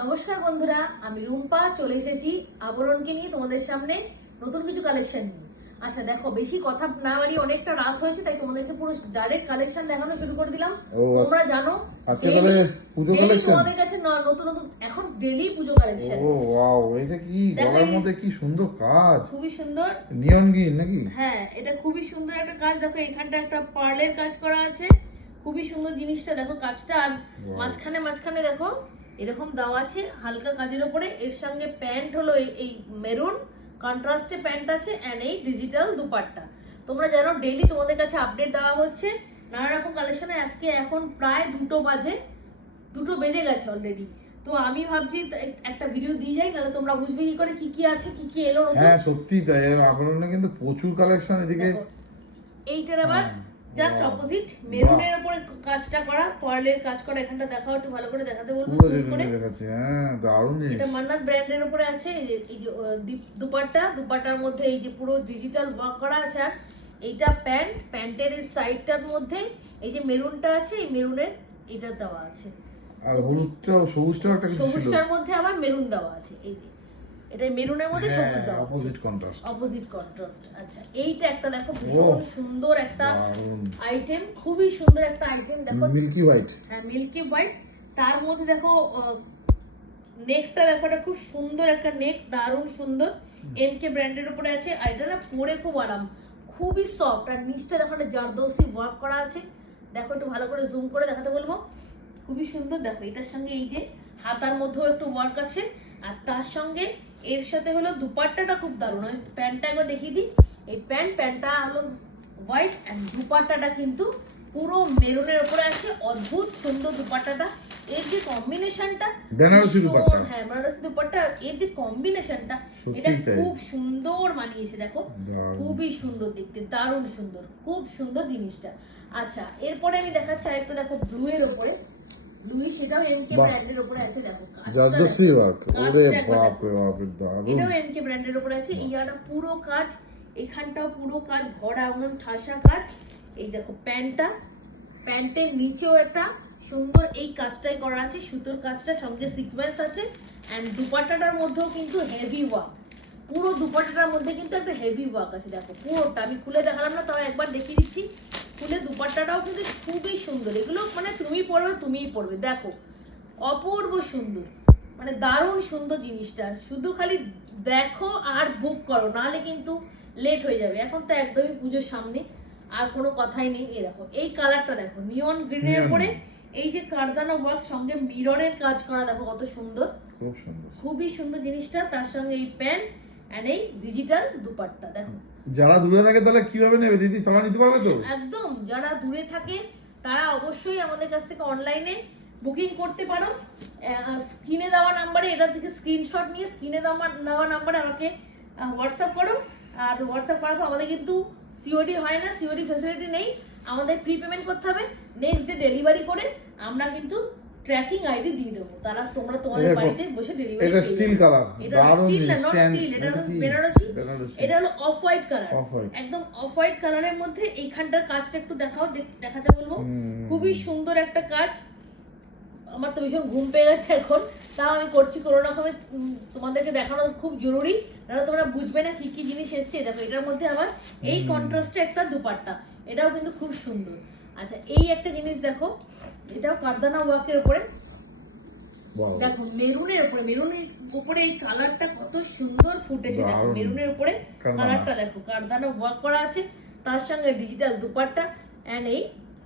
নমস্কার বন্ধুরা, আমি রুম্পা চলে এসেছি আবরণকে নিয়ে তোমাদের সামনে নতুন কিছু কালেকশন নিয়ে। আচ্ছা দেখো, বেশি কথা না বাড়িয়ে অনেকটা রাত হয়েছে, তাই তোমাদেরকে পুরো ডাইরেক্ট কালেকশন দেখানো শুরু করে দিলাম। তোমরা জানো আজকে তাহলে পুজো কালেকশন তোমাদের কাছে নতুন নতুন এখন ডেইলি পুজো কালেকশন। ও ওয়াও, এটা কি গলার মধ্যে কি সুন্দর কাজ, খুবই সুন্দর নিয়ন গ্রিন নাকি? হ্যাঁ, এটা খুবই সুন্দর একটা কাজ। দেখো এখানটা একটা পার্লের কাজ করা আছে, খুবই সুন্দর জিনিসটা। দেখো কাজটা, আর মাঝখানে মাঝখানে দেখো এরকম দেওয়া আছে হালকা কাজের উপরে। এর সঙ্গে প্যান্ট হলো এই মেরুন কন্ট্রাস্টে প্যান্ট আছে, এন্ড এই ডিজিটাল দুপাট্টা। তোমরা জানো ডেইলি তোমাদের কাছে আপডেট দেওয়া হচ্ছে নানা রকম কালেকশনে। আজকে এখন প্রায় 2 বেজে গেছে অলরেডি। তো আমি ভাবছি একটা ভিডিও দিয়ে যাই, নাহলে তোমরা বুঝবে কি করে কি কি আছে, কি কি এলো নতুন। হ্যাঁ সত্যি তাই, আপনারা কিন্তু প্রচুর কালেকশন এদিকে। এইটার আবার জাস্ট অপোজিট মেরুনের উপরে কাজটা করা, পার্লের কাজ করা। এখানটা দেখাও, একটু ভালো করে দেখাতে বলবো জুম করে। দেখাচ্ছি, হ্যাঁ দারুণ জিনিস। এটা মান্নাত ব্র্যান্ডের উপরে আছে। এই যে দুপাট্টার মধ্যে এই যে পুরো ডিজিটাল ওয়ার্ক করা আছে। আর এইটা প্যান্টের এই সাইডটার মধ্যে এই যে মেরুনটা আছে, এই মেরুনের এটা দেওয়া আছে। আর হলুদটা সবুজটাও একটা কিছু ছিল, সবুজটার মধ্যে আবার মেরুন দেওয়া আছে। এই যে এটা মেরুনের মধ্যে সবুজ দেওয়া আছে, অপোজিট কন্ট্রাস্ট। আচ্ছা এইটা একটা দেখো, ভীষণ সুন্দর একটা আইটেম, খুবই সুন্দর একটা আইটেম। দেখো মিল্কি হোয়াইট, হ্যাঁ মিল্কি হোয়াইট। তার মধ্যে দেখো নেকটা দেখো, এটা খুব সুন্দর একটা নেক, দারুণ সুন্দর। এমকে ব্র্যান্ডের উপরে আছে। আর এটা না পরে খুব আরাম, খুবই সফট। আর নিচটা দেখো একটা জারদৌসি ওয়ার্ক করা আছে। দেখো একটু ভালো করে জুম করে দেখাতে বলবো, খুবই সুন্দর। দেখো এটার সঙ্গে এই যে হাতার মধ্যেও একটু ওয়ার্ক আছে। আর তার সঙ্গে এর সাথে হলো দুপাট্টাটা খুব দারুণ। আমি প্যান্টটা একবার দেখিয়ে দিই। এই প্যান্টটা হলো হোয়াইট, অ্যান্ড দুপাট্টাটা কিন্তু পুরো মেরুনের উপরে আছে। অদ্ভুত সুন্দর দুপাট্টাটা। এর যে কম্বিনেশনটা, বেনারসি দুপাট্টা, হ্যাঁ বেনারসি দুপাট্টা, এর যে কম্বিনেশনটা এটা খুব সুন্দর মানিয়েছে। দেখো খুবই সুন্দর দেখতে, দারুণ সুন্দর, খুব সুন্দর জিনিসটা। আচ্ছা এরপরে আমি দেখাচ্ছি আরেকটা। দেখো ব্লু এর উপরে, ব্লু সেটাও এমকে ব্র্যান্ডের উপরে আছে। দেখো জারদৌসি ওয়ার্ক, ওরে বাপ রে বাপ, দারুণ। এটাও এমকে ব্র্যান্ডের উপরে আছে। এইটা পুরো কাজ, এখানটাও পুরো কাজ ভরা, একদম ঠাসা কাজ। এই দেখো প্যান্টের নিচেও একটা সুন্দর এই কাজটাই করা আছে, সুতোর কাজটা, সঙ্গে সিকোয়েন্স আছে। এন্ড দুপাট্টাটার মধ্যেও কিন্তু হেভি ওয়ার্ক, পুরো দুপাট্টাটার মধ্যে কিন্তু একটা হেভি ওয়ার্ক আছে। দেখো পুরোটা আমি খুলে দেখালাম না, তাও একবার দেখিয়ে দিচ্ছি খুলে। দুপাট্টাটাও কিন্তু খুবই সুন্দর। এগুলো মানে তুমিই পরবে। দেখো অপূর্ব সুন্দর, মানে দারুণ সুন্দর জিনিসটা। শুধু খালি দেখো আর বুক করো, নাহলে কিন্তু লেট হয়ে যাবে। এখন তো একদমই পুজোর সামনে, আর কোনো কথাই নেই। এই দেখো এই কালারটা দেখো, নিয়ন গ্রিনের উপরে এই যে কারদানা ওয়ার্ক, সঙ্গে মিররের কাজ করা। দেখো কত সুন্দর, খুব সুন্দর, খুবই সুন্দর জিনিসটা। তার সঙ্গে এই প্যান্ট এন্ড এই ডিজিটাল দুপাট্টা। দেখো যারা দূরে থাকে তাহলে কিভাবে নেবে দিদি, তারা নিতে পারবে তো? একদম, যারা দূরে থাকে তারা অবশ্যই আমাদের কাছ থেকে অনলাইনে বুকিং করতে পারো। স্ক্রিনে দেওয়া নাম্বারে এটা থেকে স্ক্রিনশট নিয়ে স্ক্রিনে দেওয়া নাম্বারে আমাকে হোয়াটসঅ্যাপ করো। আর হোয়াটসঅ্যাপ করার পর আমাদের কিন্তু সিওডি হয় না, সিওডি ফ্যাসিলিটি নেই। আমাদের প্রি পেমেন্ট করতে হবে। নেক্সট ডে ডেলিভারি করে আমরা কিন্তু ট্র্যাকিং আইডি দিয়ে দেবো। তোমরা তোমাদের বাড়িতে বসে ডেলিভারি। এটা স্টিল কালার, দারুণ স্টিল না, নট স্টিল, এটা হলো বেনারসি। এটা হলো অফ হোয়াইট কালার, একদম অফ হোয়াইট কালারের মধ্যে। এইখানটার কাজটা একটু দেখাতে বলবো, খুবই সুন্দর একটা কাজ। আমার তো ভীষণ ঘুম পেয়ে গেছে এখন, তাও আমি করছি কোনো রকমে, তোমাদেরকে দেখানো খুব জরুরি, নাহলে তোমরা বুঝবে না কি কি জিনিস এসছে। দেখো এটার মধ্যে আবার এই কন্ট্রাস্টে একটা দুপাট্টা, এটাও কিন্তু খুব সুন্দর। আচ্ছা এই একটা জিনিস দেখো, এটাও কারদানা ওয়ার্কের উপরে। দেখো মেরুনের উপরে এই কালারটা কত সুন্দর ফুটেছে। দেখো মেরুনের উপরে কালারটা দেখো, কারদানা ওয়ার্ক করা আছে। তার সঙ্গে ডিজিটাল দুপাট্টা এন্ড এই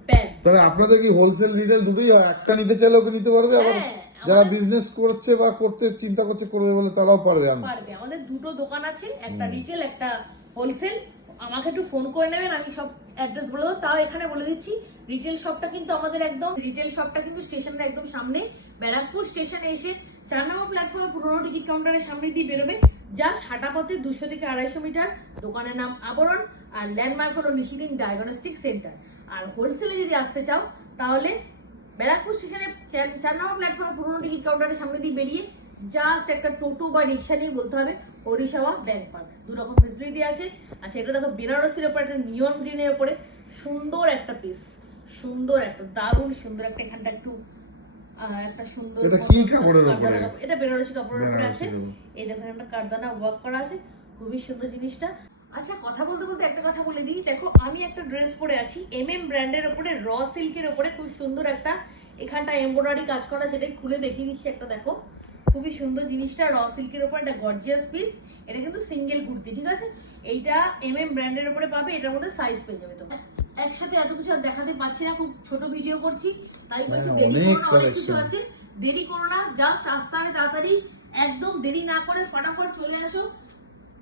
প্যান্ট। তাহলে আপনাদের কি হোলসেল রিটেল দুটোই হয়? একটা নিতে চাইলেও কি নিতে পারবে, আবার যারা বিজনেস করছে বা করতে চিন্তা করছে করবে বলে তারাও পারবে। আমাদের দুটো দোকান আছে, একটা রিটেল একটা হোলসেল। আমাকে একটু ফোন করে নেবেন, আমি সব অ্যাড্রেস বলে দেবো। তাও এখানে বলে দিচ্ছি, রিটেল শপটা কিন্তু আমাদের একদম, রিটেল শপটা কিন্তু স্টেশনের একদম সামনে। ব্যারাকপুর স্টেশনে এসে 4 নম্বর প্ল্যাটফর্মে পুরোনো টিকিট কাউন্টারের সামনে দিয়ে বেরোবে। জাস্ট হাঁটা পথে 200 থেকে 250 মিটার। দোকানের নাম আবরণ, আর ল্যান্ডমার্ক হলো নিশিদিন ডায়াগনস্টিক সেন্টার। আর হোলসেলে যদি আসতে চাও তাহলে ব্যারাকপুর স্টেশনে 4 নম্বর প্ল্যাটফর্মে পুরোনো টিকিট কাউন্টারের সামনে দিয়ে বেরিয়ে জাস্ট একটা টোটো বা রিক্সা নিয়ে বলতে হবে ওড়িশাওয়া ব্যাংক পার্ক। 2 রকম ফেসিলিটি আছে। আচ্ছা এটা দেখো বেনারসির উপরে একটা নিয়ন গ্রিনের উপরে সুন্দর একটা পিস, সুন্দর একটা দারুণ সুন্দর একটা, এখানটা একটু একটা সুন্দর এটা কি কাপড়ের উপরে? এটা বেনারসি কাপড়ের উপরে বেনারসি আছে। কাপড়। এই দেখেন একটা কারদানা ওয়ার্ক করা আছে, খুবই সুন্দর জিনিসটা। আচ্ছা, কথা বলতে বলতে একটা কথা বলে দিই, দেখো আমি একটা ড্রেস পরে আছি ব্র্যান্ডের উপরে, র সিল্কের উপরে, খুব সুন্দর একটা এখানটা এমব্রয়ডারি কাজ করা, সেটাই খুলে দেখিয়ে দিচ্ছি একটা, দেখো খুবই সুন্দর জিনিসটা, র সিল্কের উপর একটা গর্জিয়াস পিস। এটা কিন্তু সিঙ্গেল কুর্তি, ঠিক আছে? এইটা ব্র্যান্ডের উপরে পাবে, এটার মধ্যে সাইজ পেয়ে যাবে। তো একসাথে এত কিছু আর দেখাতে পাচ্ছি না, খুব ছোট ভিডিও করছি, তাই বলছি দেরি করো না, অনেক কিছু আছে, দেরি করো না, জাস্ট আসতে হবে তাড়াতাড়ি, একদম দেরি না করে ফটাফট চলে আসো।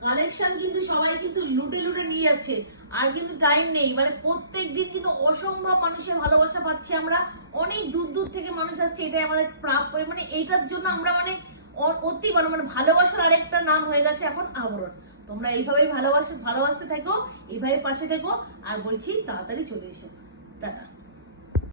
কালেকশন কিন্তু সবাই কিন্তু লুটে লুটে নিয়ে যাচ্ছে, আর কিন্তু টাইম নেই, মানে প্রত্যেক দিন কিন্তু অসম্ভব মানুষের ভালোবাসা পাচ্ছি আমরা, অনেক দূর দূর থেকে মানুষ আসছে, এটাই আমাদের প্রাপ্য, মানে এইটার জন্য আমরা মানে অতি মানে ভালোবাসার আরেকটা নাম হয়ে গেছে এখন আবরণ। তোমরা এইভাবেই ভালোবাসতে থেকো, এইভাবে পাশে থেকো, আর বলছি তাড়াতাড়ি চলে এসো। টাটা।